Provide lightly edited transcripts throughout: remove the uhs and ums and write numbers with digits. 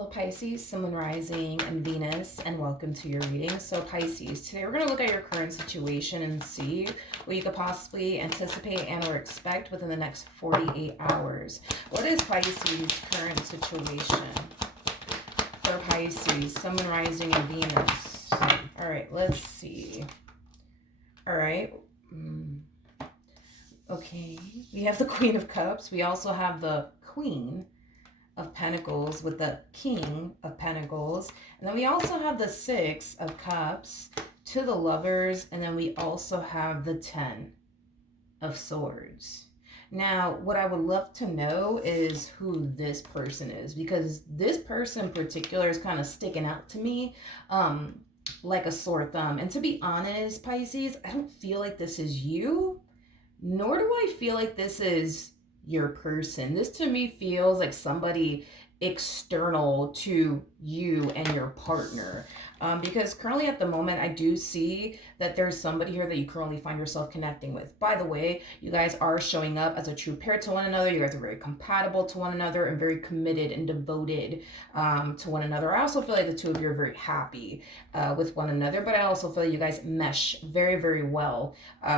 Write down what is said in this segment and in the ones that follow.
Hello Pisces, Sun, Moon, Rising, and Venus, and welcome to your reading. So Pisces, today we're going to look at your current situation and see what you could possibly anticipate and or expect within the next 48 hours. What is Pisces' current situation? For Pisces, Sun, Moon, Rising, and Venus. All right, let's see. All right. Okay, we have the Queen of Cups. We also have the Queen of Pentacles with the King of Pentacles. And then we also have the Six of Cups to the Lovers. And then we also have the 10 of Swords. Now, what I would love to know is who this person is, because this person in particular is kind of sticking out to me like a sore thumb. And to be honest, Pisces, I don't feel like this is you, nor do I feel like this is your person. This to me feels like somebody external to you and your partner. Because currently at the moment, I do see that there's somebody here that you currently find yourself connecting with. By the way, you guys are showing up as a true pair to one another. You guys are very compatible to one another and very committed and devoted to one another. I also feel like the two of you are very happy with one another, but I also feel like you guys mesh very, very well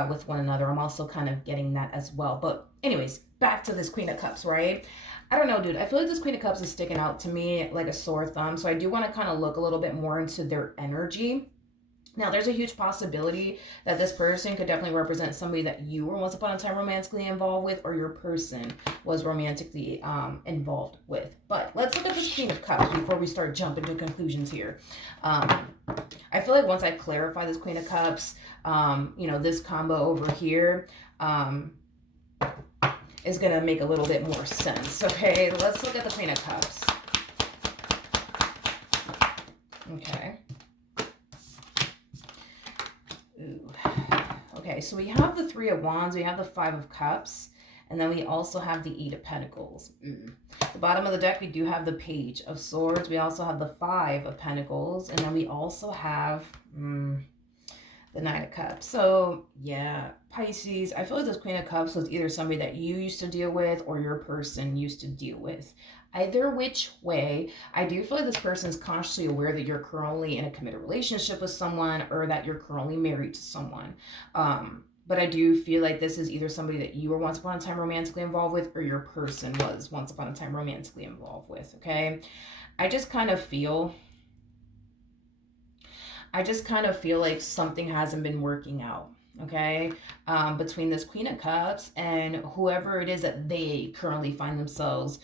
with one another. I'm also kind of getting that as well. But anyways, back to this Queen of Cups, right? I don't know, dude. I feel like this Queen of Cups is sticking out to me like a sore thumb. So I do want to kind of look a little bit more into their energy. Now, there's a huge possibility that this person could definitely represent somebody that you were once upon a time romantically involved with, or your person was romantically involved with. But let's look at this Queen of Cups before we start jumping to conclusions here. I feel like once I clarify this Queen of Cups, this combo over here, is going to make a little bit more sense. Okay, let's look at the Queen of Cups. Okay. Ooh. Okay, so we have the Three of Wands, we have the Five of Cups, and then we also have the Eight of Pentacles. The bottom of the deck, we do have the Page of Swords. We also have the Five of Pentacles, and then we also have the Nine of Cups. So yeah, Pisces, I feel like this Queen of Cups was either somebody that you used to deal with or your person used to deal with. Either which way, I do feel like this person is consciously aware that you're currently in a committed relationship with someone or that you're currently married to someone. But I do feel like this is either somebody that you were once upon a time romantically involved with or your person was once upon a time romantically involved with, okay? I just kind of feel like something hasn't been working out, okay, between this Queen of Cups and whoever it is that they currently find themselves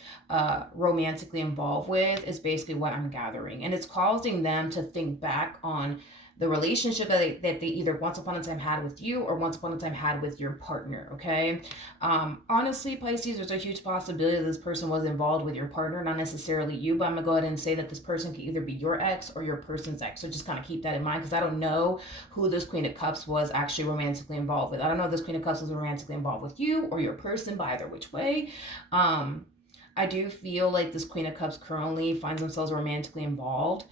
romantically involved with is basically what I'm gathering. And it's causing them to think back on the relationship that they either once upon a time had with you or once upon a time had with your partner, okay? Honestly, Pisces, there's a huge possibility that this person was involved with your partner, not necessarily you, but I'm going to go ahead and say that this person could either be your ex or your person's ex. So just kind of keep that in mind, because I don't know who this Queen of Cups was actually romantically involved with. I don't know if this Queen of Cups was romantically involved with you or your person, but either which way. I do feel like this Queen of Cups currently finds themselves romantically involved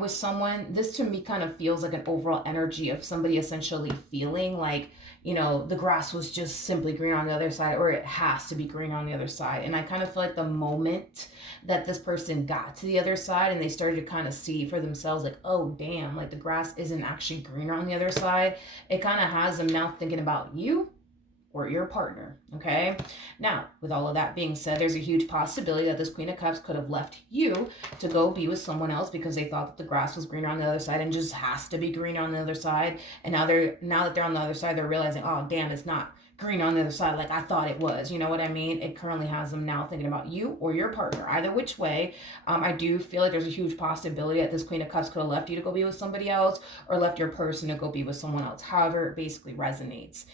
with someone. This to me kind of feels like an overall energy of somebody essentially feeling like, the grass was just simply green on the other side, or it has to be green on the other side. And I kind of feel like the moment that this person got to the other side and they started to kind of see for themselves like, oh, damn, like the grass isn't actually greener on the other side, it kind of has them now thinking about you or your partner, okay? Now, with all of that being said, there's a huge possibility that this Queen of Cups could have left you to go be with someone else because they thought that the grass was greener on the other side and just has to be greener on the other side. And now that they're on the other side, they're realizing, oh, damn, it's not green on the other side like I thought it was. You know what I mean? It currently has them now thinking about you or your partner. Either which way, I do feel like there's a huge possibility that this Queen of Cups could have left you to go be with somebody else or left your person to go be with someone else. However, it basically resonates.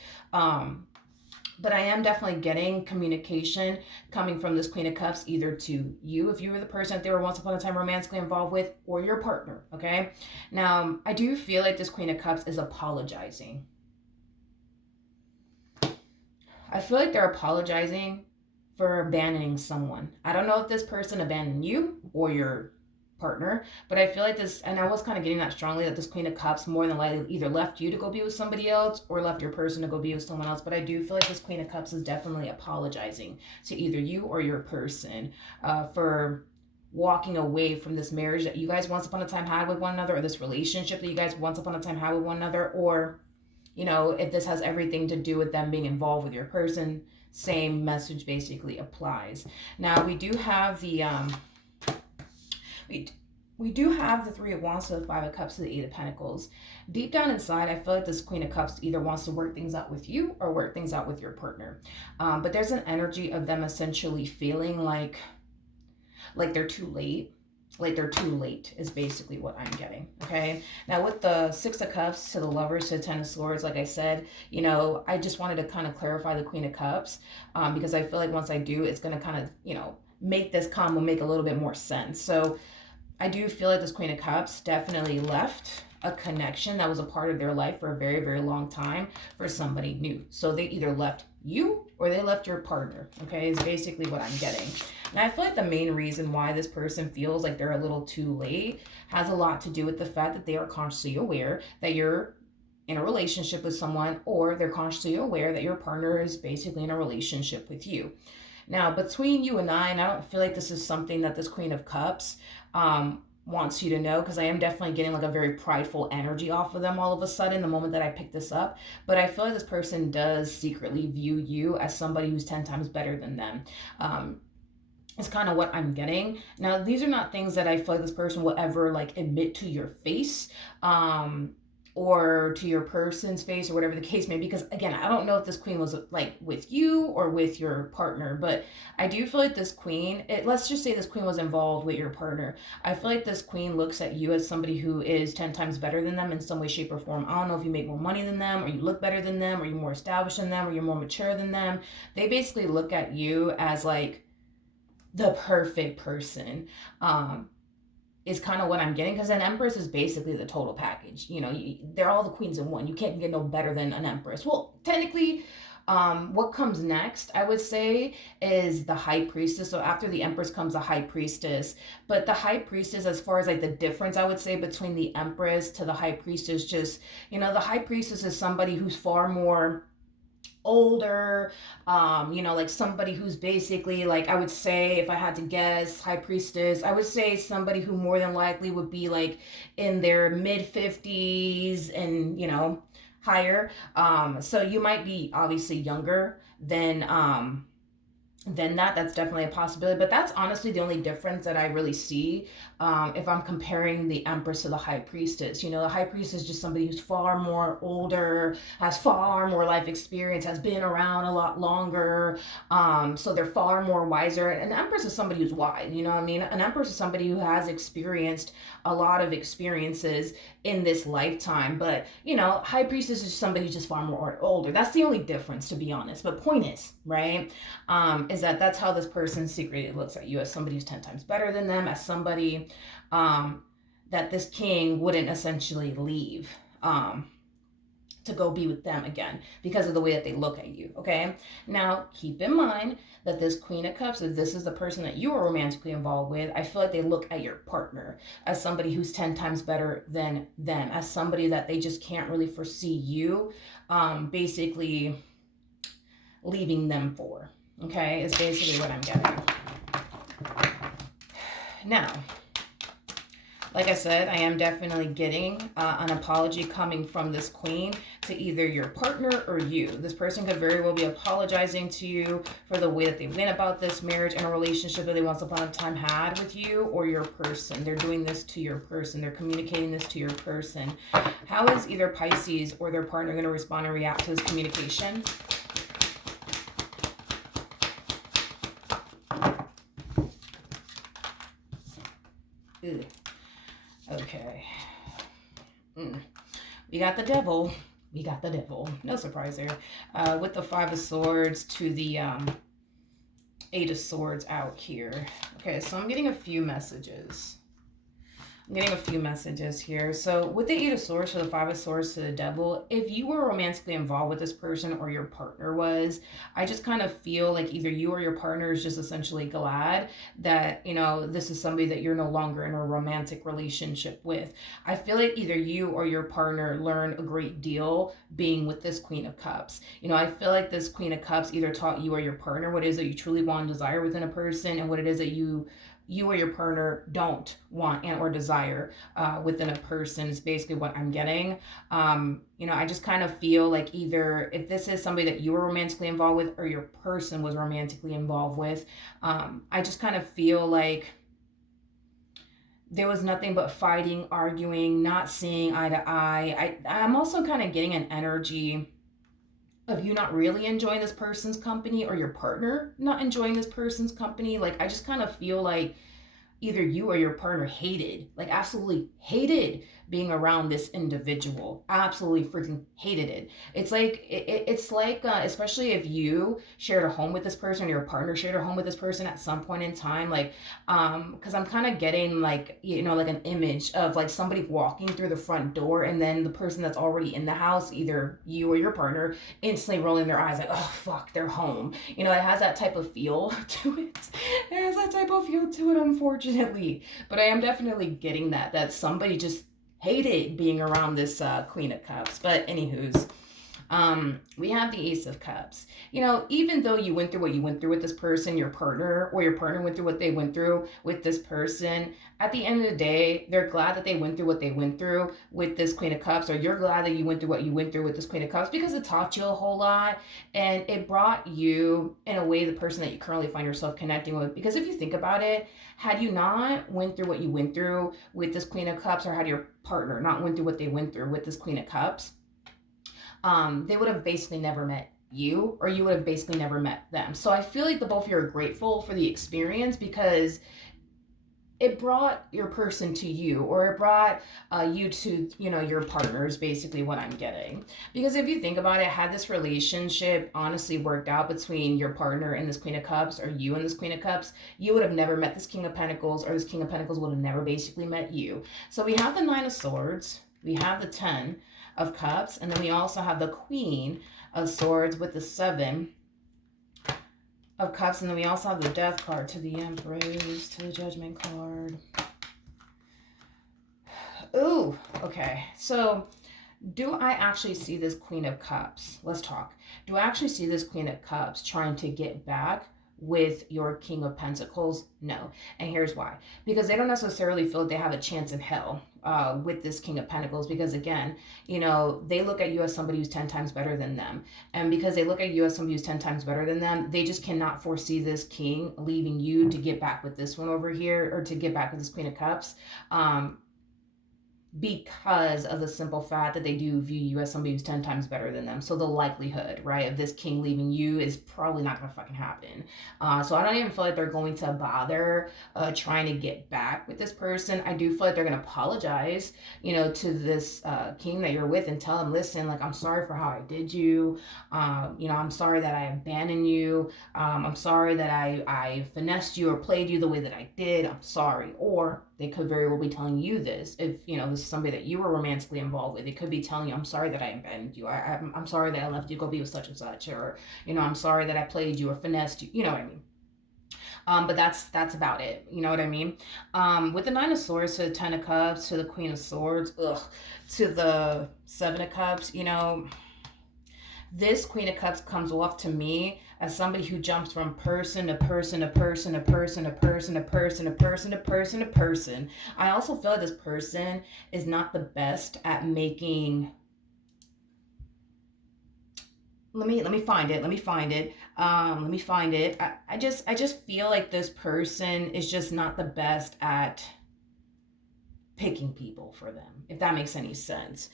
But I am definitely getting communication coming from this Queen of Cups, either to you, if you were the person that they were once upon a time romantically involved with, or your partner, okay? Now, I do feel like this Queen of Cups is apologizing. I feel like they're apologizing for abandoning someone. I don't know if this person abandoned you or your partner, but I feel like this, and I was kind of getting that strongly, that this Queen of Cups more than likely either left you to go be with somebody else or left your person to go be with someone else. But I do feel like this Queen of Cups is definitely apologizing to either you or your person for walking away from this marriage that you guys once upon a time had with one another, or this relationship that you guys once upon a time had with one another, or if this has everything to do with them being involved with your person, same message basically applies. Now we do have the we we do have the Three of Wands to the Five of Cups to the Eight of Pentacles. Deep down inside, I feel like this Queen of Cups either wants to work things out with you or work things out with your partner. But there's an energy of them essentially feeling like they're too late. Like they're too late is basically what I'm getting. Okay. Now with the Six of Cups to the Lovers to the Ten of Swords, like I said, I just wanted to kind of clarify the Queen of Cups because I feel like once I do, it's going to kind of, make this combo make a little bit more sense. So I do feel like this Queen of Cups definitely left a connection that was a part of their life for a very, very long time for somebody new. So they either left you or they left your partner, okay, is basically what I'm getting. And I feel like the main reason why this person feels like they're a little too late has a lot to do with the fact that they are consciously aware that you're in a relationship with someone, or they're consciously aware that your partner is basically in a relationship with you. Now, between you and I don't feel like this is something that this Queen of Cups wants you to know, because I am definitely getting like a very prideful energy off of them all of a sudden the moment that I pick this up. But I feel like this person does secretly view you as somebody who's 10 times better than them. Is kind of what I'm getting. Now, these are not things that I feel like this person will ever like admit to your face. Or to your person's face, or whatever the case may be, because again, I don't know if this queen was like with you or with your partner, but I do feel like this queen, let's just say this queen was involved with your partner. I feel like this queen looks at you as somebody who is 10 times better than them in some way, shape, or form. I don't know if you make more money than them, or you look better than them, or you're more established than them, or you're more mature than them. They basically look at you as like the perfect person. Is kind of what I'm getting, because an empress is basically the total package. They're all the queens in one. You can't get no better than an empress. Well, technically, what comes next, I would say, is the high priestess. So after the empress comes the high priestess. But the high priestess, as far as like the difference, I would say, between the empress to the high priestess, just, the high priestess is somebody who's far more older, like somebody who's basically, like, I would say, if I had to guess, high priestess, I would say somebody who more than likely would be like in their mid 50s and higher. So you might be obviously younger than that's definitely a possibility. But that's honestly the only difference that I really see if I'm comparing the empress to the high priestess. The high priestess is just somebody who's far more older, has far more life experience, has been around a lot longer, so they're far more wiser. And the empress is somebody who's wise, you know what I mean? An empress is somebody who has experienced a lot of experiences in this lifetime. But high priestess is somebody who's just far more older. That's the only difference, to be honest. But point is, right, is that's how this person secretly looks at you, as somebody who's 10 times better than them, as somebody that this king wouldn't essentially leave to go be with them again because of the way that they look at you. Okay, now keep in mind that this Queen of Cups, if this is the person that you are romantically involved with, I feel like they look at your partner as somebody who's 10 times better than them, as somebody that they just can't really foresee you basically leaving them for. Okay, is basically what I'm getting. Now, like I said, I am definitely getting an apology coming from this queen to either your partner or you. This person could very well be apologizing to you for the way that they went about this marriage and a relationship that they once upon a time had with you, or your person. They're doing this to your person. They're communicating this to your person. How is either Pisces or their partner going to respond and react to this communication? Ugh. Okay. We got the devil. We got the devil. No surprise there. With the Five of Swords to the Eight of Swords out here. Okay, so I'm getting a few messages. Here. So with the Eight of Swords to the Five of Swords to the Devil, if you were romantically involved with this person, or your partner was, I just kind of feel like either you or your partner is just essentially glad that, this is somebody that you're no longer in a romantic relationship with. I feel like either you or your partner learned a great deal being with this Queen of Cups. I feel like this Queen of Cups either taught you or your partner what it is that you truly want and desire within a person, and what it is that you you or your partner don't want and or desire within a person is basically what I'm getting. I just kind of feel like either if this is somebody that you were romantically involved with or your person was romantically involved with, I just kind of feel like there was nothing but fighting, arguing, not seeing eye to eye. I'm also kind of getting an energy of you not really enjoying this person's company or your partner not enjoying this person's company. Like, I just kind of feel like either you or your partner hated, like absolutely hated being around this individual. Absolutely freaking hated it. It's like especially if you shared a home with this person or your partner shared a home with this person at some point in time, like because I'm kind of getting like like an image of like somebody walking through the front door and then the person that's already in the house, either you or your partner, instantly rolling their eyes like, oh fuck, they're home. It has that type of feel to it. It has that type of feel to it, unfortunately. But I am definitely getting that somebody just hated being around this Queen of Cups. But anywho's, we have the Ace of Cups. Even though you went through what you went through with this person, your partner went through what they went through with this person, at the end of the day, they're glad that they went through what they went through with this Queen of Cups, or you're glad that you went through what you went through with this Queen of Cups because it taught you a whole lot and it brought you, in a way, the person that you currently find yourself connecting with. Because if you think about it, had you not went through what you went through with this Queen of Cups, or had your partner not went through what they went through with this Queen of Cups, they would have basically never met you, or you would have basically never met them. So I feel like the both of you are grateful for the experience because it brought your person to you, or it brought you to your partners, basically what I'm getting. Because if you think about it, had this relationship honestly worked out between your partner and this Queen of Cups, or you and this Queen of Cups, you would have never met this King of Pentacles, or this King of Pentacles would have never basically met you. So we have the Nine of Swords, we have the Ten of Cups, and then we also have the Queen of Swords with the Seven of Cups, and then we also have the Death card, to the Empress, to the Judgment card. Ooh, okay. So, do I actually see this Queen of Cups? Let's talk. Do I actually see this Queen of Cups trying to get back with your King of Pentacles? No. And here's why. Because they don't necessarily feel like they have a chance in hell with this King of Pentacles. Because again, they look at you as somebody who's 10 times better than them. And because they look at you as somebody who's 10 times better than them, they just cannot foresee this king leaving you to get back with this one over here, or to get back with this Queen of Cups. Because of the simple fact that they do view you as somebody who's 10 times better than them. So the likelihood, right, of this king leaving you is probably not gonna fucking happen. So I don't even feel like they're going to bother trying to get back with this person. I do feel like they're gonna apologize, to this king that you're with, and tell him, listen, like, I'm sorry for how I did you. I'm sorry that I abandoned you. I'm sorry that I finessed you or played you the way that I did. I'm sorry. Or they could very well be telling you this. If this is somebody that you were romantically involved with, they could be telling you, I'm sorry that I abandoned you. I'm sorry that I left you to go be with such and such, or I'm sorry that I played you or finessed you. You know what I mean? But that's about it. You know what I mean? With the Nine of Swords to the Ten of Cups to the Queen of Swords, to the Seven of Cups, this Queen of Cups comes off to me as somebody who jumps from person to person to person to person to person to person to person to person to person. I also feel like this person is not the best at making. Let me find it. I just feel like this person is just not the best at picking people for them, if that makes any sense.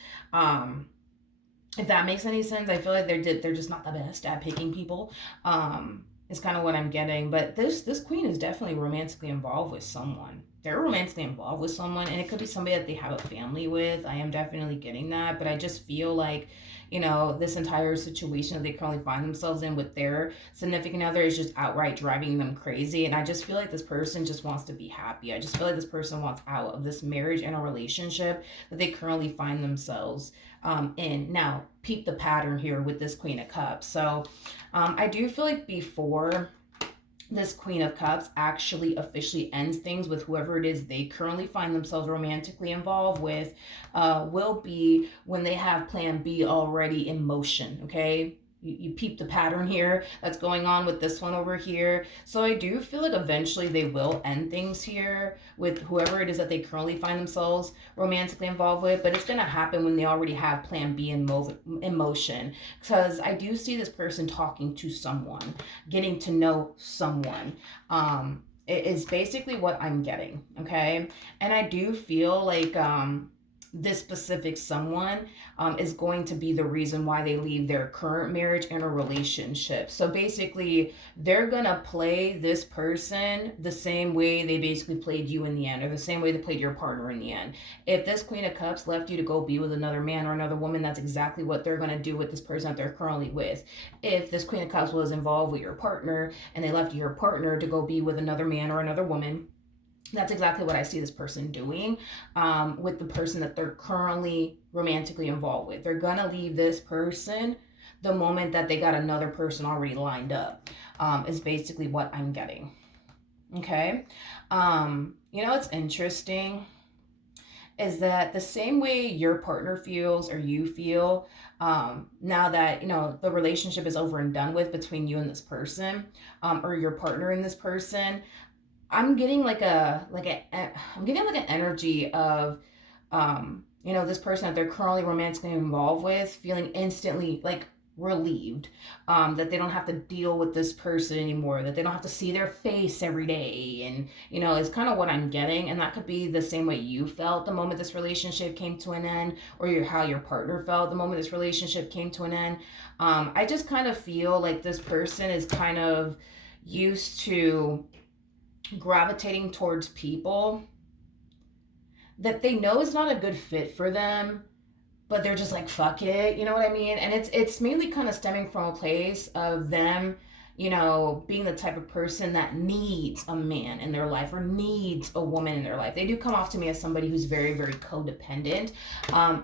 If that makes any sense, I feel like they're just not the best at picking people. Is kind of what I'm getting. But this queen is definitely romantically involved with someone. They're romantically involved with someone, and it could be somebody that they have a family with. I am definitely getting that, but I just feel like, this entire situation that they currently find themselves in with their significant other is just outright driving them crazy. And I just feel like this person just wants to be happy. I just feel like this person wants out of this marriage and a relationship that they currently find themselves in. Now, peep the pattern here with this Queen of Cups. So I do feel like before this Queen of Cups actually officially ends things with whoever it is they currently find themselves romantically involved with, will be when they have plan B already in motion, okay? you peep the pattern here that's going on with this one over here. So I do feel like eventually they will end things here with whoever it is that they currently find themselves romantically involved with, but it's going to happen when they already have plan B in motion. Because I do see this person talking to someone, getting to know someone. It is basically what I'm getting, okay? And I do feel like this specific someone is going to be the reason why they leave their current marriage and a relationship. So basically, they're gonna play this person the same way they basically played you in the end, or the same way they played your partner in the end. If this Queen of Cups left you to go be with another man or another woman, that's exactly what they're gonna do with this person that they're currently with. If this Queen of Cups was involved with your partner and they left your partner to go be with another man or another woman, that's exactly what I see this person doing with the person that they're currently romantically involved with. They're gonna leave this person the moment that they got another person already lined up, is basically what I'm getting. Okay. What's interesting is that the same way your partner feels or you feel, now that the relationship is over and done with between you and this person, or your partner and this person, I'm getting I'm getting like an energy of this person that they're currently romantically involved with feeling instantly like relieved, that they don't have to deal with this person anymore, that they don't have to see their face every day. And it's kind of what I'm getting. And that could be the same way you felt the moment this relationship came to an end, or how your partner felt the moment this relationship came to an end. I just kind of feel like this person is kind of used to gravitating towards people that they know is not a good fit for them, but they're just like, fuck it, you know what I mean? And it's mainly kind of stemming from a place of them, being the type of person that needs a man in their life or needs a woman in their life. They do come off to me as somebody who's very, very codependent.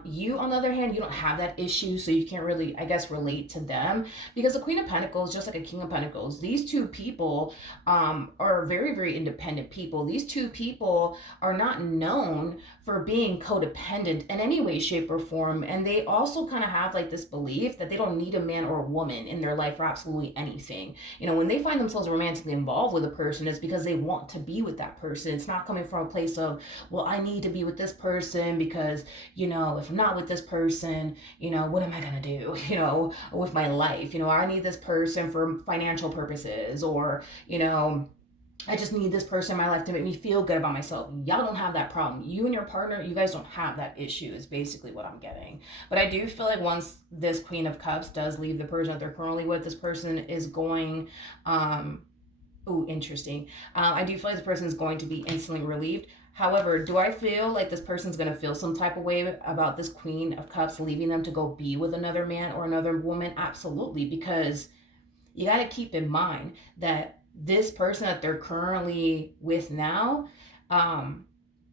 You, on the other hand, you don't have that issue, so you can't really, I guess, relate to them, because the Queen of Pentacles, just like a King of Pentacles, these two people are very, very independent people. These two people are not known for being codependent in any way, shape, or form. And they also kind of have like this belief that they don't need a man or a woman in their life for absolutely anything. When they find themselves romantically involved with a person, it's because they want to be with that person. It's not coming from a place of, well, I need to be with this person because, if I'm not with this person, what am I going to do, with my life? I need this person for financial purposes, or, I just need this person in my life to make me feel good about myself. Y'all don't have that problem. You and your partner, you guys don't have that issue, is basically what I'm getting. But I do feel like once this Queen of Cups does leave the person that they're currently with, this person is going, interesting. I do feel like this person is going to be instantly relieved. However, do I feel like this person's going to feel some type of way about this Queen of Cups leaving them to go be with another man or another woman? Absolutely, because you got to keep in mind that this person that they're currently with now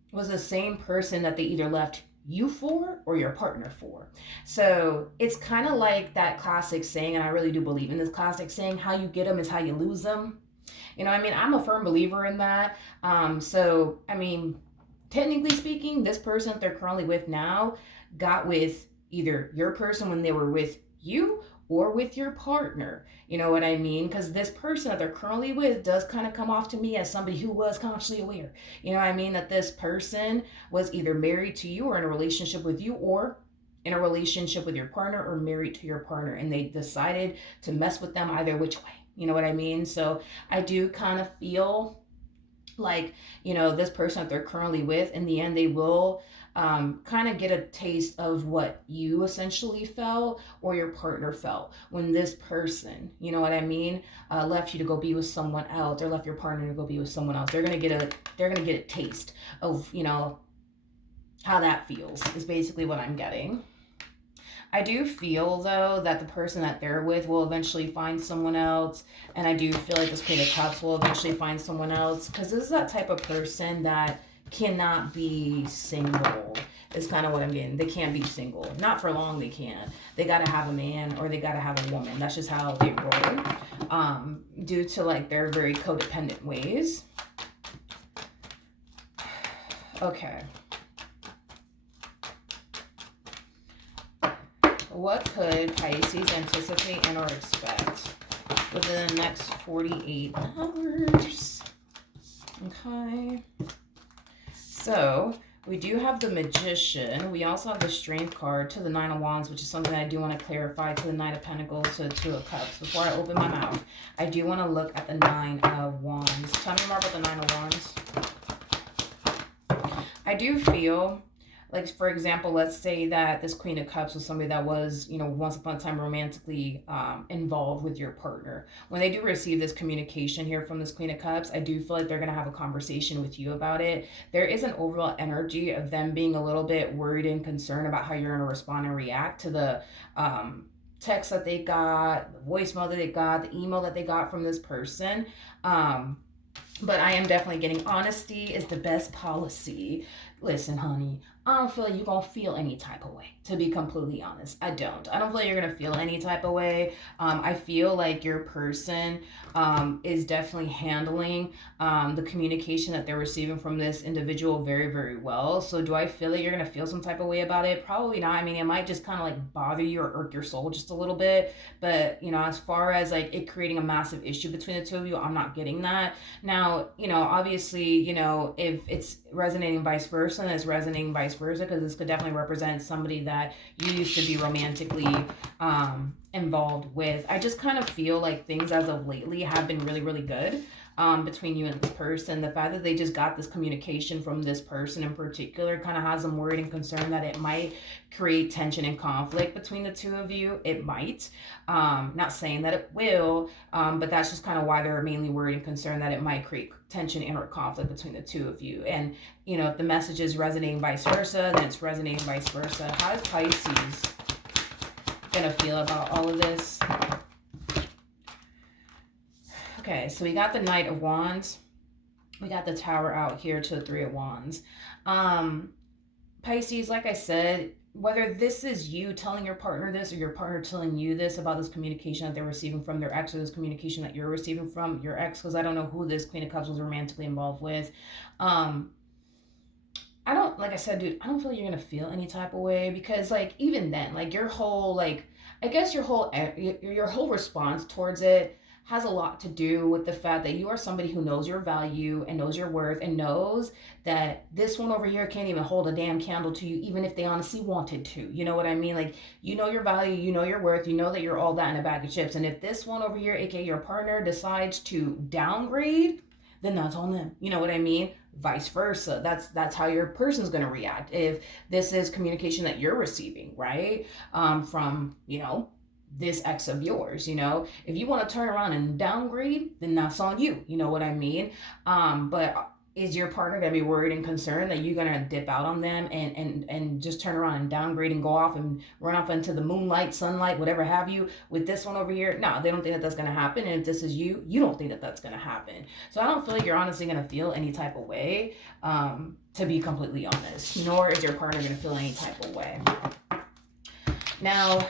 was the same person that they either left you for or your partner for. So it's kind of like that classic saying, and I really do believe in this classic saying, how you get them is how you lose them. I'm a firm believer in that. Technically speaking, this person that they're currently with now got with either your person when they were with you or with your partner. You know what I mean? Because this person that they're currently with does kind of come off to me as somebody who was consciously aware. You know what I mean? That this person was either married to you or in a relationship with you, or in a relationship with your partner or married to your partner, and they decided to mess with them either which way. You know what I mean? So I do kind of feel like, this person that they're currently with, in the end, they will kind of get a taste of what you essentially felt or your partner felt when this person, you know what I mean, left you to go be with someone else, or left your partner to go be with someone else. They're gonna get a taste of, how that feels, is basically what I'm getting. I do feel, though, that the person that they're with will eventually find someone else. And I do feel like this Queen of Cups will eventually find someone else. Because this is that type of person that cannot be single, is kind of what I'm getting. They can't be single. Not for long, they can't. They got to have a man or they got to have a woman. That's just how they roll. Due to, like, their very codependent ways. Okay. what could Pisces anticipate and or expect within the next 48 hours? Okay. So we do have the Magician. We also have the Strength card to the Nine of Wands, which is something I do want to clarify, to the Knight of Pentacles, to the Two of Cups. Before I open my mouth, I do want to look at the Nine of Wands. Tell me more about the Nine of Wands. I do feel like, for example, let's say that this Queen of Cups was somebody that was, once upon a time romantically involved with your partner. When they do receive this communication here from this Queen of Cups, I do feel like they're going to have a conversation with you about it. There is an overall energy of them being a little bit worried and concerned about how you're going to respond and react to the text that they got, the voicemail that they got, the email that they got from this person. But I am definitely getting honesty is the best policy. Listen, honey, I don't feel like you're going to feel any type of way, to be completely honest. I don't feel like you're going to feel any type of way. I feel like your person is definitely handling the communication that they're receiving from this individual very, very well. So do I feel like you're going to feel some type of way about it? Probably not. I mean, it might just kind of like bother you or irk your soul just a little bit. But, as far as like it creating a massive issue between the two of you, I'm not getting that. Now, obviously, if it's resonating vice versa, and it's resonating vice versa, because this could definitely represent somebody that you used to be romantically involved with. I just kind of feel like things as of lately have been really, really good between you and this person. The fact that they just got this communication from this person in particular kind of has them worried and concerned that it might create tension and conflict between the two of you. It might. Not saying that it will, but that's just kind of why they're mainly worried and concerned that it might create tension and or conflict between the two of you. And, if the message is resonating vice versa, then it's resonating vice versa. How is Pisces gonna feel about all of this? Okay, so we got the Knight of Wands. We got the Tower out here to the Three of Wands. Pisces, like I said, whether this is you telling your partner this or your partner telling you this about this communication that they're receiving from their ex, or this communication that you're receiving from your ex, because I don't know who this Queen of Cups was romantically involved with. I don't, like I said, dude, I don't feel like you're going to feel any type of way, because like even then, like your whole, like, I guess your whole response towards it has a lot to do with the fact that you are somebody who knows your value and knows your worth and knows that this one over here can't even hold a damn candle to you, even if they honestly wanted to. You know what I mean? Like, you know your value, you know your worth, you know that you're all that in a bag of chips. And if this one over here, aka your partner, decides to downgrade, then that's on them. You know what I mean? Vice versa. That's how your person's going to react if this is communication that you're receiving, right? From, this ex of yours. If you want to turn around and downgrade, then that's on you. You know what I mean? But is your partner going to be worried and concerned that you're going to dip out on them and just turn around and downgrade and go off and run off into the moonlight, sunlight, whatever have you with this one over here? No, they don't think that that's going to happen. And if this is you, you don't think that that's going to happen. So I don't feel like you're honestly going to feel any type of way, to be completely honest, nor is your partner going to feel any type of way. Now,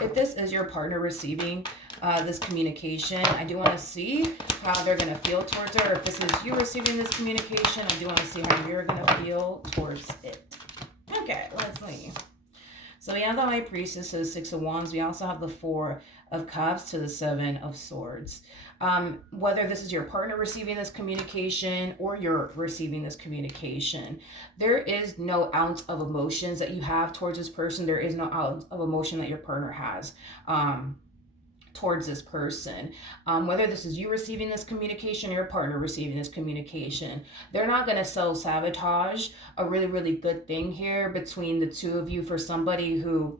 if this is your partner receiving this communication, I do want to see how they're going to feel towards it. Or if this is you receiving this communication, I do want to see how you're going to feel towards it. Okay, let's see. So we have the High Priestess to the Six of Wands. We also have the Four of Cups to the Seven of Swords. Whether this is your partner receiving this communication or you're receiving this communication, there is no ounce of emotions that you have towards this person. There is no ounce of emotion that your partner has towards this person. Whether this is you receiving this communication or your partner receiving this communication, they're not going to self-sabotage a really, really good thing here between the two of you for somebody who,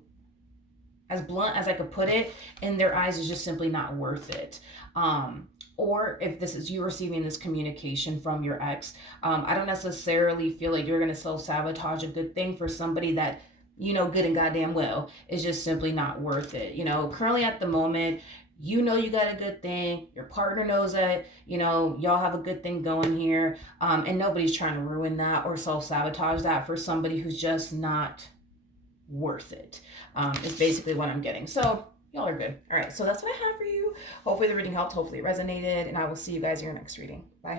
as blunt as I could put it, in their eyes is just simply not worth it. Or if this is you receiving this communication from your ex, I don't necessarily feel like you're going to self-sabotage a good thing for somebody that, good and goddamn well is just simply not worth it. Currently at the moment, you got a good thing. Your partner knows that, y'all have a good thing going here. And nobody's trying to ruin that or self-sabotage that for somebody who's just not worth it. Is basically what I'm getting. So y'all are good. All right. So that's what I have for you. Hopefully the reading helped. Hopefully it resonated. And I will see you guys in your next reading. Bye.